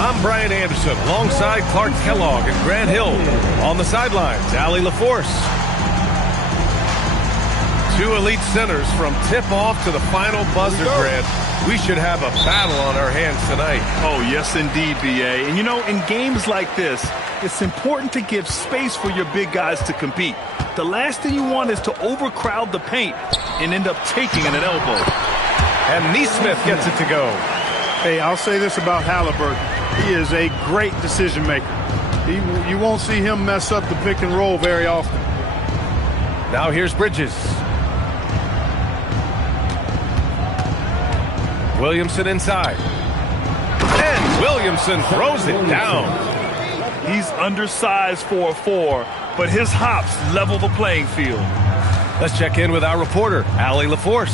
I'm Brian Anderson, alongside Clark Kellogg and Grant Hill. On the sidelines, Allie LaForce. Two elite centers from tip-off to the final buzzer, Grant. We should have a battle on our hands tonight. Oh, yes, indeed, B.A. And, you know, in games like this, it's important to give space for your big guys to compete. The last thing you want is to overcrowd the paint and end up taking an elbow. And Neesmith gets it to go. Hey, I'll say this about Halliburton. He is a great decision maker. You won't see him mess up the pick and roll very often. Now here's Bridges. Williamson inside. And Williamson throws it down. He's undersized for a 4, but his hops level the playing field. Let's check in with our reporter, Allie LaForce.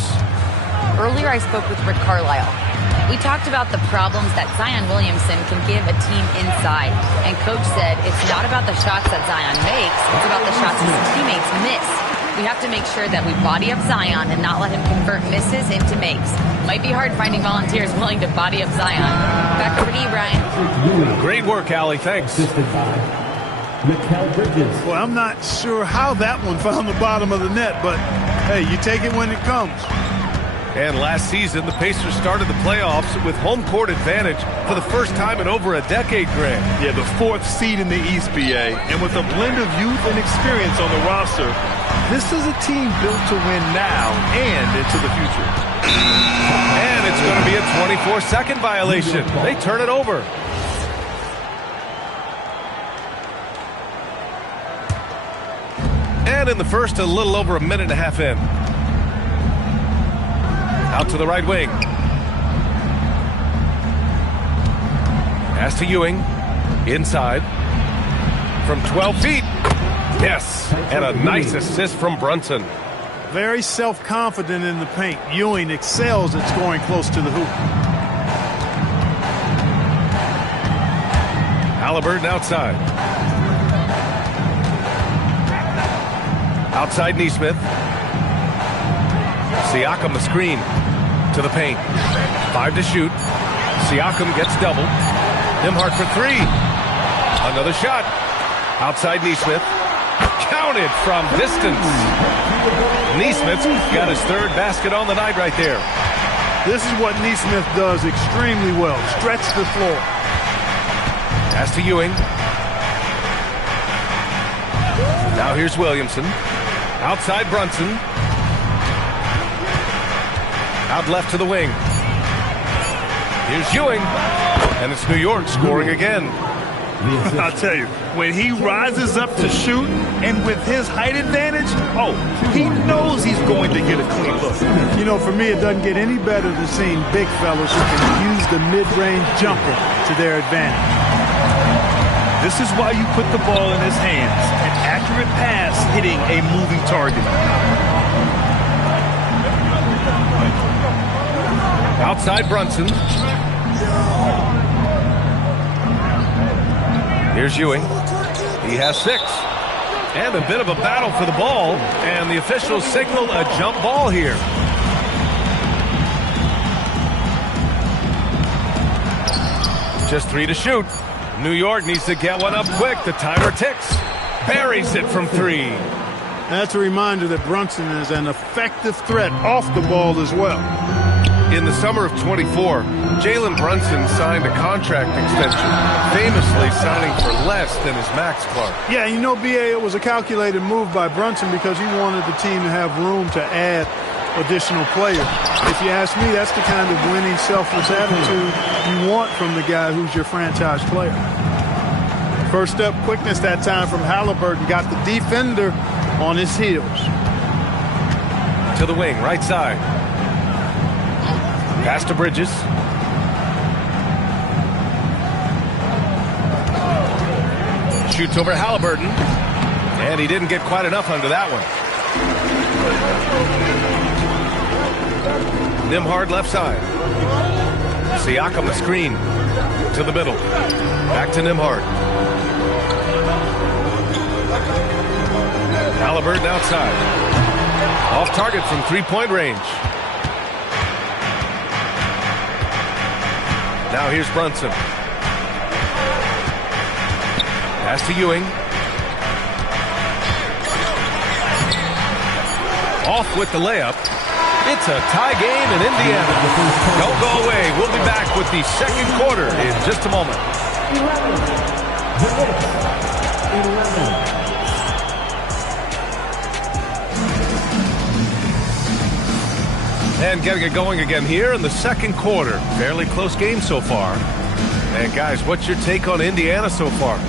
Earlier I spoke with Rick Carlisle. We talked about the problems that Zion Williamson can give a team inside. And Coach said it's not about the shots that Zion makes, it's about the shots his teammates miss. We have to make sure that we body up Zion and not let him convert misses into makes. Might be hard finding volunteers willing to body up Zion. Back over to you, Brian. Great work, Allie. Thanks. Well, I'm not sure how that one found the bottom of the net, but hey, you take it when it comes. And last season, the Pacers started the playoffs with home court advantage for the first time in over a decade, Grant. Yeah, the 4th seed in the East, BA. And with a blend of youth and experience on the roster, this is a team built to win now and into the future. And it's going to be a 24-second violation. They turn it over. And in the first, a little over a minute and a half in. Out to the right wing. Pass to Ewing. Inside. From 12 feet. Yes. And a nice assist from Brunson. Very self-confident in the paint. Ewing excels at scoring close to the hoop. Halliburton outside. Outside Neesmith. Siakam the screen to the paint. 5 to shoot. Siakam gets doubled. Nembhard for 3. Another shot. Outside Neesmith. Counted from distance. Neesmith's got his 3rd basket on the night right there. This is what Neesmith does extremely well. Stretch the floor. Pass to Ewing. Now here's Williamson. Outside Brunson. Out left to the wing. Here's Ewing. And it's New York scoring again. I'll tell you, when he rises up to shoot, and with his height advantage, he knows he's going to get a clean look. You know, for me, it doesn't get any better than seeing big fellas who can use the mid-range jumper to their advantage. This is why you put the ball in his hands. An accurate pass hitting a moving target. Outside Brunson. Here's Ewing. He has 6. And a bit of a battle for the ball. And the officials signal a jump ball here. Just 3 to shoot. New York needs to get one up quick. The timer ticks. Buries it from 3. That's a reminder that Brunson is an effective threat off the ball as well. In the summer of 24, Jalen Brunson signed a contract extension, famously signing for less than his max, Clark. Yeah, you know, B.A., it was a calculated move by Brunson because he wanted the team to have room to add additional players. If you ask me, that's the kind of winning, selfless attitude you want from the guy who's your franchise player. First up, quickness that time from Halliburton got the defender on his heels. To the wing, right side. Pass to Bridges. Shoots over Halliburton. And he didn't get quite enough under that one. Nembhard left side. Siakam the screen. To the middle. Back to Nembhard. Halliburton outside. Off target from three-point range. Now here's Brunson. Pass to Ewing. Off with the layup. It's a tie game in Indiana. Don't go away. We'll be back with the second quarter in just a moment. And getting it going again here in the second quarter. Fairly close game so far. And guys, what's your take on Indiana so far?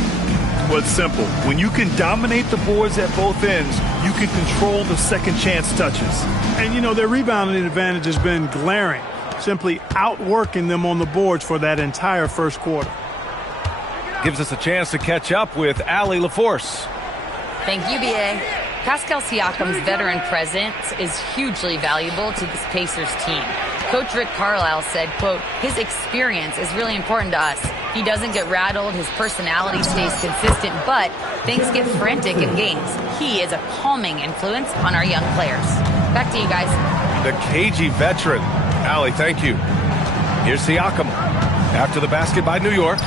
Well, it's simple. When you can dominate the boards at both ends, you can control the second chance touches. And, you know, their rebounding advantage has been glaring, simply outworking them on the boards for that entire first quarter. Gives us a chance to catch up with Allie LaForce. Thank you, B.A. Pascal Siakam's veteran presence is hugely valuable to this Pacers team. Coach Rick Carlisle said, quote, his experience is really important to us. He doesn't get rattled, his personality stays consistent, but things get frantic in games. He is a calming influence on our young players. Back to you guys. The cagey veteran. Allie, thank you. Here's Siakam. After the basket by New York.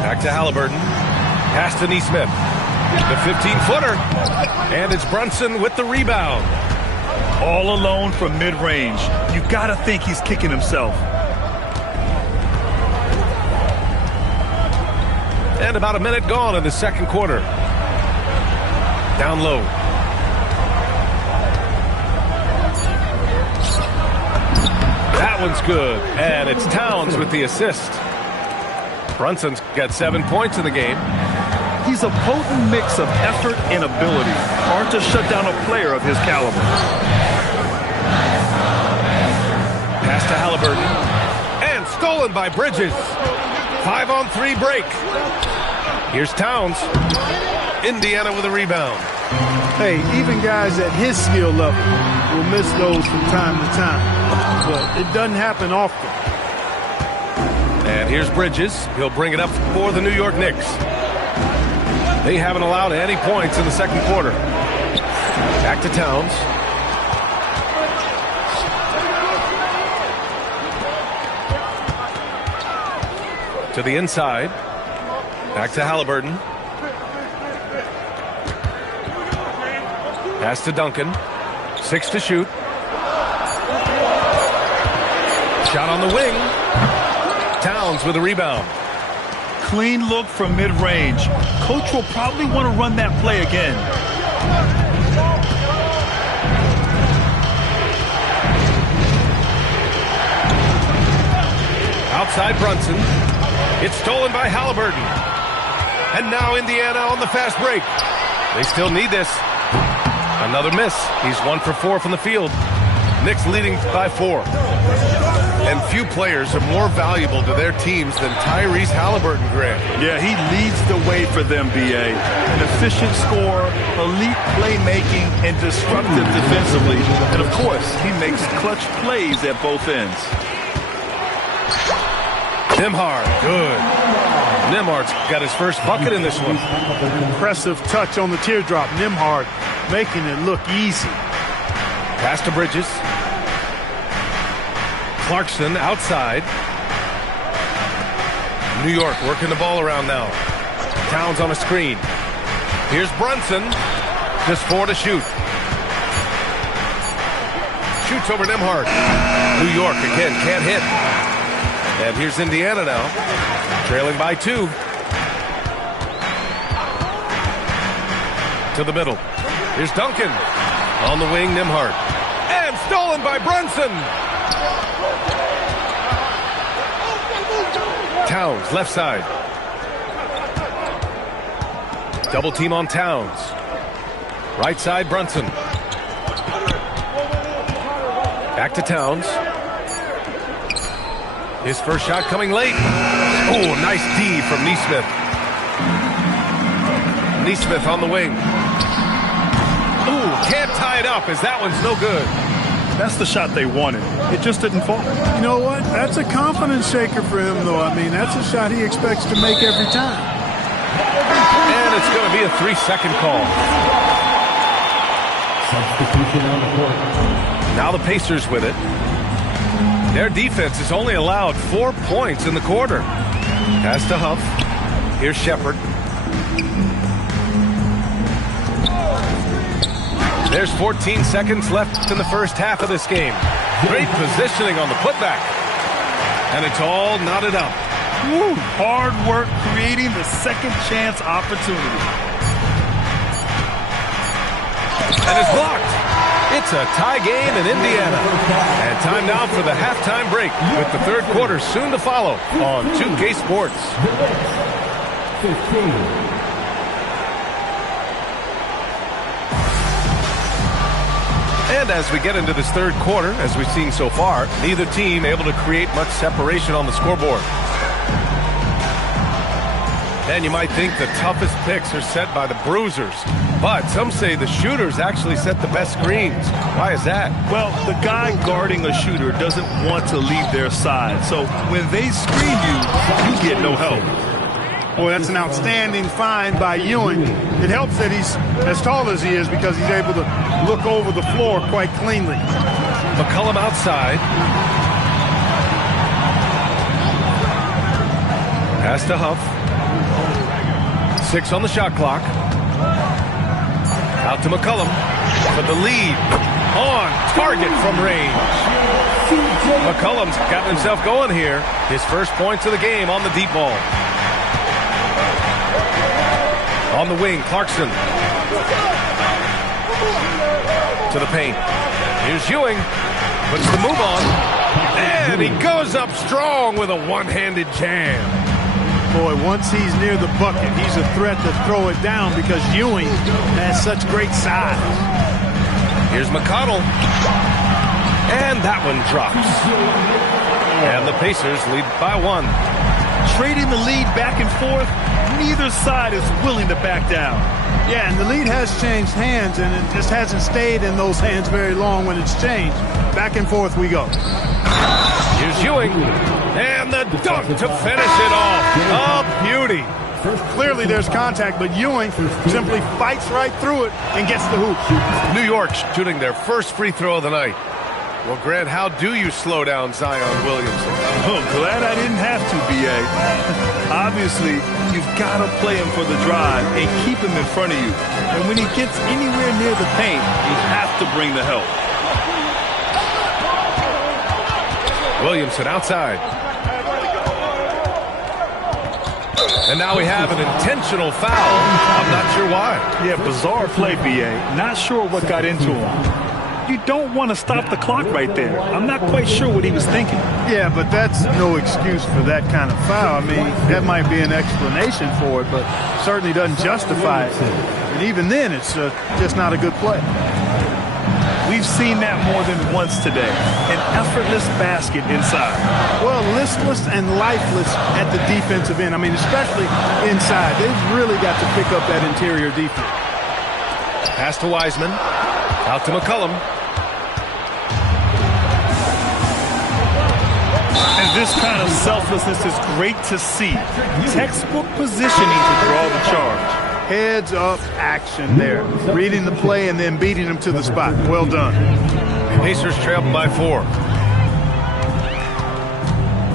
Back to Halliburton. Pass to Nesmith. The 15-footer. And it's Brunson with the rebound. All alone from mid-range. You've got to think he's kicking himself. And about a minute gone in the second quarter. Down low. That one's good. And it's Towns with the assist. Brunson's got 7 points in the game. He's a potent mix of effort and ability. Hard to shut down a player of his caliber. Pass to Halliburton. And stolen by Bridges. 5-on-3 break. Here's Towns. Indiana with a rebound. Hey, even guys at his skill level will miss those from time to time. But it doesn't happen often. And here's Bridges. He'll bring it up for the New York Knicks. They haven't allowed any points in the second quarter. Back to Towns. To the inside. Back to Halliburton. Pass to Duncan. 6 to shoot. Shot on the wing. Towns with a rebound. Clean look from mid-range. Coach will probably want to run that play again. Outside Brunson. It's stolen by Halliburton. And now Indiana on the fast break. They still need this. Another miss. He's 1 for 4 from the field. Knicks leading by 4. And few players are more valuable to their teams than Tyrese Halliburton, Grant. Yeah, he leads the way for them, B.A. An efficient scorer, elite playmaking, and disruptive defensively. And, of course, he makes clutch plays at both ends. Nembhard, good. Nembhard's got his first bucket in this one. Impressive touch on the teardrop. Nembhard making it look easy. Pass to Bridges. Clarkson outside. New York working the ball around now. Towns on a screen. Here's Brunson. Just 4 to shoot. Shoots over Nembhard. New York again can't hit. And here's Indiana now. Trailing by 2. To the middle. Here's Duncan. On the wing, Nembhard. And stolen by Brunson. Towns, left side. Double team on Towns. Right side, Brunson. Back to Towns. His first shot coming late. Oh, nice D from Nesmith. Nesmith on the wing. Ooh, can't tie it up as that one's no good. That's the shot they wanted. It just didn't fall. You know what? That's a confidence shaker for him, though. I mean, that's a shot he expects to make every time. And it's going to be a 3-second call. Substitution on the court. Now the Pacers with it. Their defense has only allowed 4 points in the quarter. Pass to Huff. Here's Shepard. There's 14 seconds left in the first half of this game. Great positioning on the putback. And it's all knotted up. Woo, hard work creating the second chance opportunity. And it's blocked. It's a tie game in Indiana. And time now for the halftime break with the third quarter soon to follow on 2K Sports. 15. And as we get into this third quarter, as we've seen so far, neither team able to create much separation on the scoreboard. And you might think the toughest picks are set by the bruisers, but some say the shooters actually set the best screens. Why is that? Well, the guy guarding a shooter doesn't want to leave their side, so when they screen you get no help. Boy, that's an outstanding find by Ewing. It helps that he's as tall as he is because he's able to look over the floor quite cleanly. McCollum outside. Pass to Huff. 6 on the shot clock. Out to McCollum for the lead. On target from range. McCollum's got himself going here. His first points of the game on the deep ball. On the wing, Clarkson. To the paint. Here's Ewing. Puts the move on. And he goes up strong with a one-handed jam. Boy, once he's near the bucket, he's a threat to throw it down because Ewing has such great size. Here's McConnell. And that one drops. And the Pacers lead by 1. Trading the lead back and forth, neither side is willing to back down. Yeah, and the lead has changed hands, and it just hasn't stayed in those hands very long when it's changed. Back and forth we go. Here's Ewing. And the dunk to finish it off. A beauty. Clearly there's contact, but Ewing simply fights right through it and gets the hoop. New York shooting their first free throw of the night. Well, Grant, how do you slow down Zion Williamson? Oh, glad I didn't have to, B.A. Obviously, you've got to play him for the drive and keep him in front of you. And when he gets anywhere near the paint, you have to bring the help. Williamson outside. And now we have an intentional foul. I'm not sure why. Yeah, bizarre play, B.A. Not sure what got into him. You don't want to stop the clock right there. I'm not quite sure what he was thinking. Yeah, but that's no excuse for that kind of foul. I mean, that might be an explanation for it, but certainly doesn't justify it. And even then, it's just not a good play. We've seen that more than once today. An effortless basket inside. Well, listless and lifeless at the defensive end. I mean, especially inside. They've really got to pick up that interior defense. Pass to Wiseman. Out to McCollum. And this kind of selflessness is great to see. Textbook positioning to draw the charge. Heads up action there. Reading the play and then beating them to the spot. Well done. Pacers trailed by 4.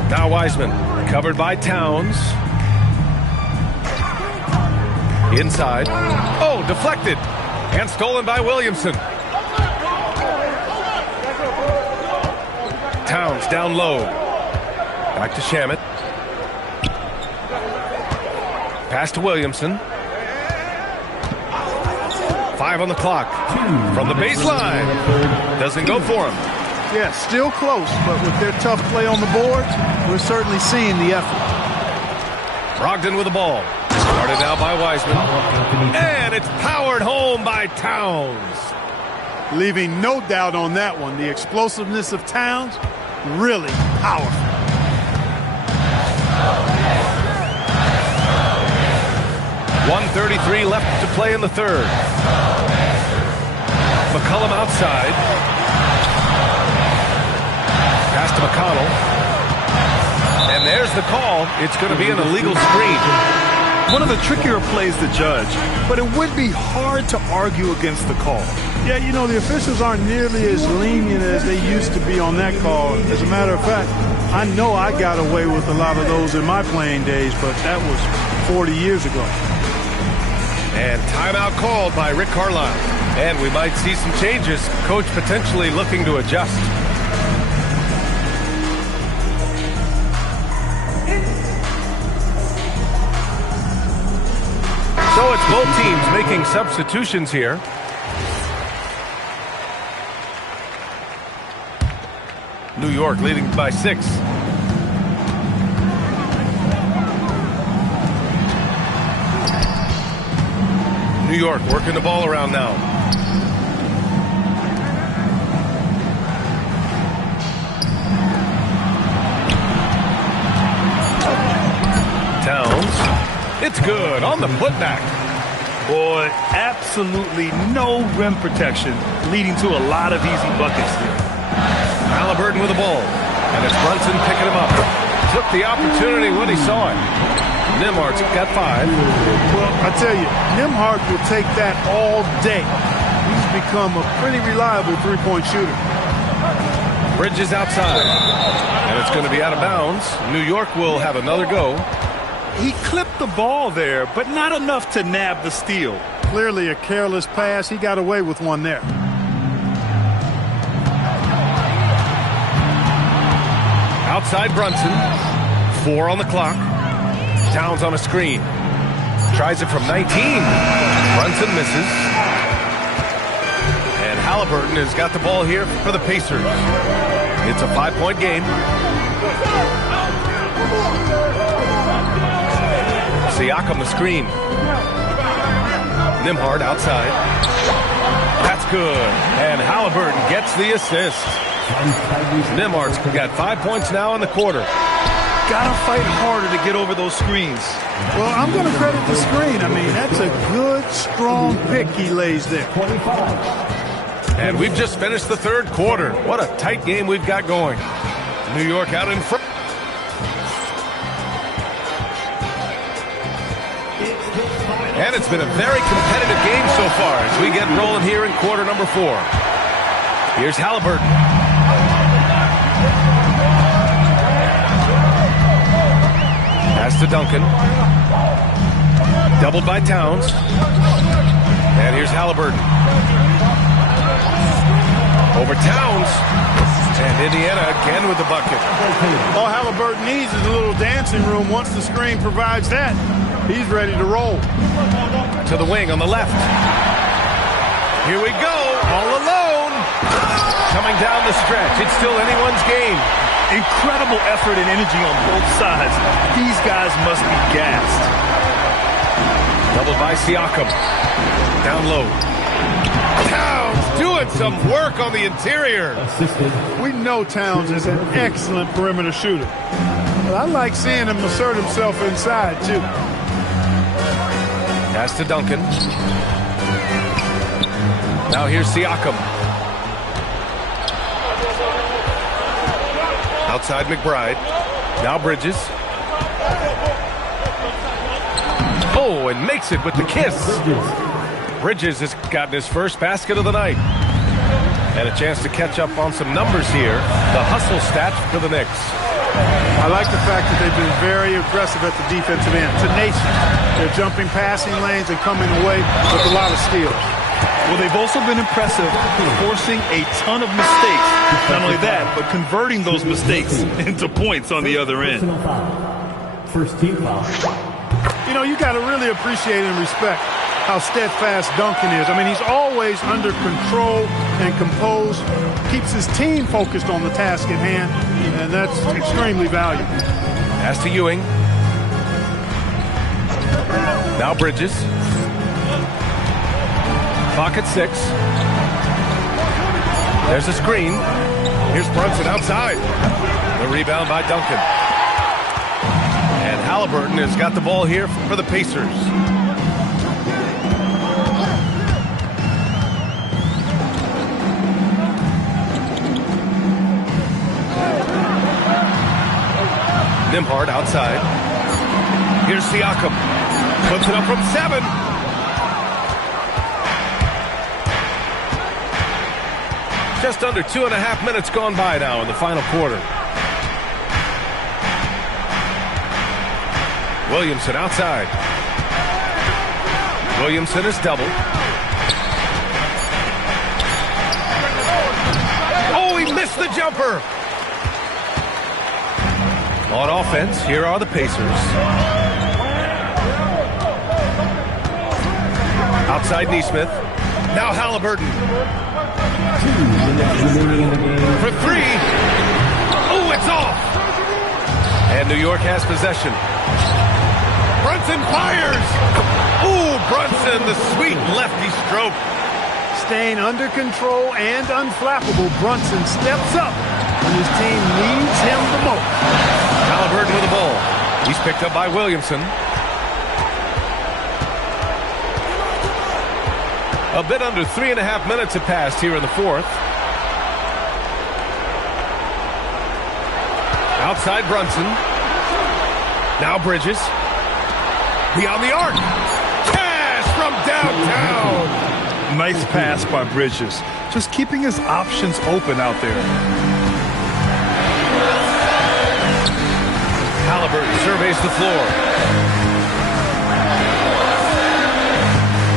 Now Wiseman, covered by Towns. Inside. Oh, deflected. And stolen by Williamson. Towns down low. Back to Shamet. Pass to Williamson. 5 on the clock. From the baseline. Doesn't go for him. Yeah, still close, but with their tough play on the board, we're certainly seeing the effort. Brogdon with the ball. Started out by Wiseman. And it's powered home by Towns. Leaving no doubt on that one. The explosiveness of Towns, really powerful. .133 left to play in the third. McCollum outside. Pass to McConnell. And there's the call. It's going to be an illegal screen. One of the trickier plays to judge, but it would be hard to argue against the call. Yeah, the officials aren't nearly as lenient as they used to be on that call. As a matter of fact, I know I got away with a lot of those in my playing days, but that was 40 years ago. And timeout called by Rick Carlisle. And we might see some changes. Coach potentially looking to adjust. So it's both teams making substitutions here. New York leading by 6. New York working the ball around now. Towns. It's good on the putback. Boy, absolutely no rim protection, leading to a lot of easy buckets here. Halliburton with the ball. And it's Brunson picking him up. Took the opportunity when he saw it. Nembhard's got 5. Well, I tell you, Nembhard will take that all day. He's become a pretty reliable three-point shooter. Bridges outside. And it's going to be out of bounds. New York will have another go. He clipped the ball there, but not enough to nab the steal. Clearly a careless pass. He got away with one there. Outside Brunson. 4 on the clock. Towns on a screen. Tries it from 19. Brunson misses. And Halliburton has got the ball here for the Pacers. It's a 5-point game. Siakam the screen. Nembhard outside. That's good. And Halliburton gets the assist. Nembhard's got 5 points now in the quarter. Gotta fight harder to get over those screens. Well, I'm going to credit the screen. I mean, that's a good, strong pick he lays there. And we've just finished the third quarter. What a tight game we've got going. New York out in front. And it's been a very competitive game so far as we get rolling here in quarter number 4. Here's Halliburton. Pass to Duncan. Doubled by Towns. And here's Halliburton. Over Towns. And Indiana again with the bucket. All Halliburton needs is a little dancing room. Once the screen provides that, he's ready to roll. To the wing on the left. Here we go. All alone. Coming down the stretch. It's still anyone's game. Incredible effort and energy on both sides. These guys must be gassed. Doubled by Siakam. Down low. Towns doing some work on the interior. We know Towns is an excellent perimeter shooter. But I like seeing him assert himself inside, too. Pass to Duncan. Now here's Siakam. Outside McBride. Now Bridges. Oh, and makes it with the kiss. Bridges has gotten his first basket of the night. And a chance to catch up on some numbers here. The hustle stats for the Knicks. I like the fact that they've been very aggressive at the defensive end. Tenacious. They're jumping passing lanes and coming away with a lot of steals. Well, they've also been impressive, forcing a ton of mistakes. Not only that, but converting those mistakes into points on the other end. First team foul. You know, you got to really appreciate and respect how steadfast Duncan is. I mean, he's always under control and composed, keeps his team focused on the task at hand, and that's extremely valuable. Pass to Ewing. Now Bridges. Clock at 6. There's a screen. Here's Brunson outside. The rebound by Duncan. And Halliburton has got the ball here for the Pacers. Nembhard outside. Here's Siakam. Puts it up from 7. Just under 2.5 minutes gone by now in the final quarter. Williamson outside. Williamson is doubled. Oh, he missed the jumper. On offense, here are the Pacers. Outside Neesmith. Now Halliburton. For three. Oh, it's off. And New York has possession. Brunson fires. Ooh, Brunson, the sweet lefty stroke. Staying under control and unflappable, Brunson steps up when his team needs him the most. Halliburton with the ball. He's picked up by Williamson. A bit under 3.5 minutes have passed here in the fourth. Outside Brunson. Now Bridges. Beyond the arc. Cash from downtown. Nice pass by Bridges. Just keeping his options open out there. Halliburton surveys the floor.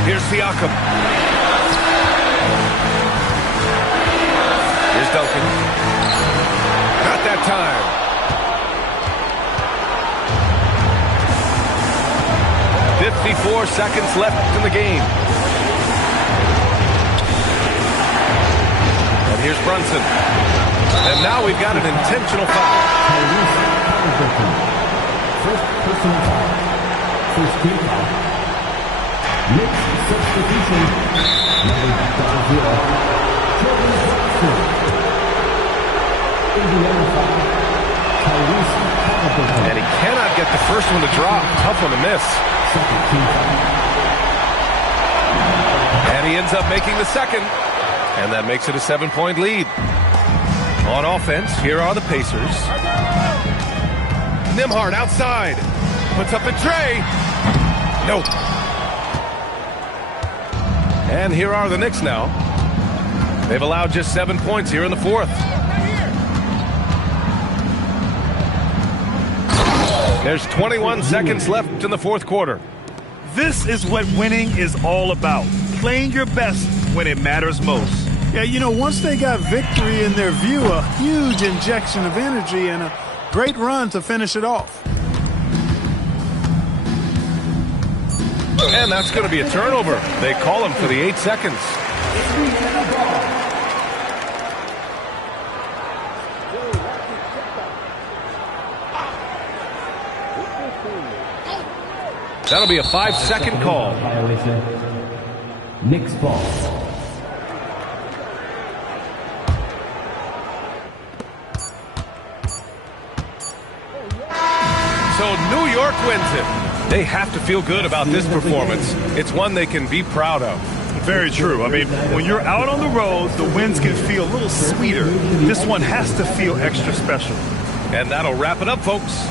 Here's Siakam. Here's Duncan. Not that time. .54 seconds left in the game. And here's Brunson. And now we've got an intentional foul. First personal foul. First team foul. Next substitution. Indiana foul. And he cannot get the first one to drop. Tough one to miss. Second team foul. And he ends up making the second. And that makes it a 7-point lead. On offense, here are the Pacers. Nembhard outside. Puts up a tray. Nope. And here are the Knicks now. They've allowed just 7 points here in the fourth. There's 21 seconds left in the fourth quarter. This is what winning is all about. Playing your best when it matters most. Yeah, you know, once they got victory in their view, a huge injection of energy and a great run to finish it off. And that's going to be a turnover. They call him for the 8 seconds. That'll be a 5-second call. Violation. Knicks ball. So New York wins it. They have to feel good about this performance. It's one they can be proud of. Very true. I mean, when you're out on the road, the wins can feel a little sweeter. This one has to feel extra special. And that'll wrap it up, folks.